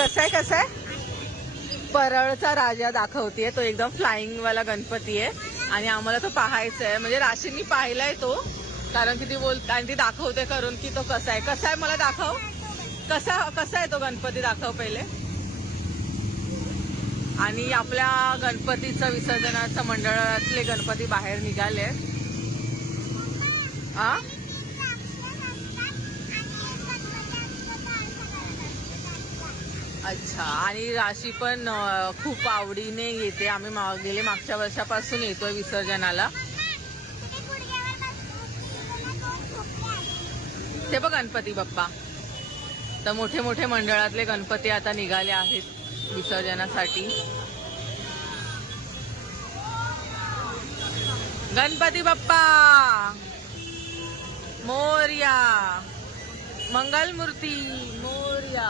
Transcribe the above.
कसा आहे परळचा राजा दाखवतीये तो एकदम फ्लाइंग वाला गणपती आहे आणि आम्हाला तो पाहायचा आहे म्हणजे राशींनी पाहिलाय तो कारण की ती आणि ती दाखवते करून की तो कसा आहे मला दाखव कसा आहे तो गणपती दाखव पहिले आणि आपल्या गणपतीचं विसर्जनाचं मंडळातले गणपती बाहेर निघाले अच्छा आणि राशी पण खूप आवडीने येते आम्ही गेले मागच्या वर्षापासून येतोय विसर्जनाला ते बघ गणपती बाप्पा तर मोठे मोठे मंडळातले गणपती आता निघाले आहेत विसर्जनासाठी गणपती बाप्पा मोरया मंगलमूर्ती मोरया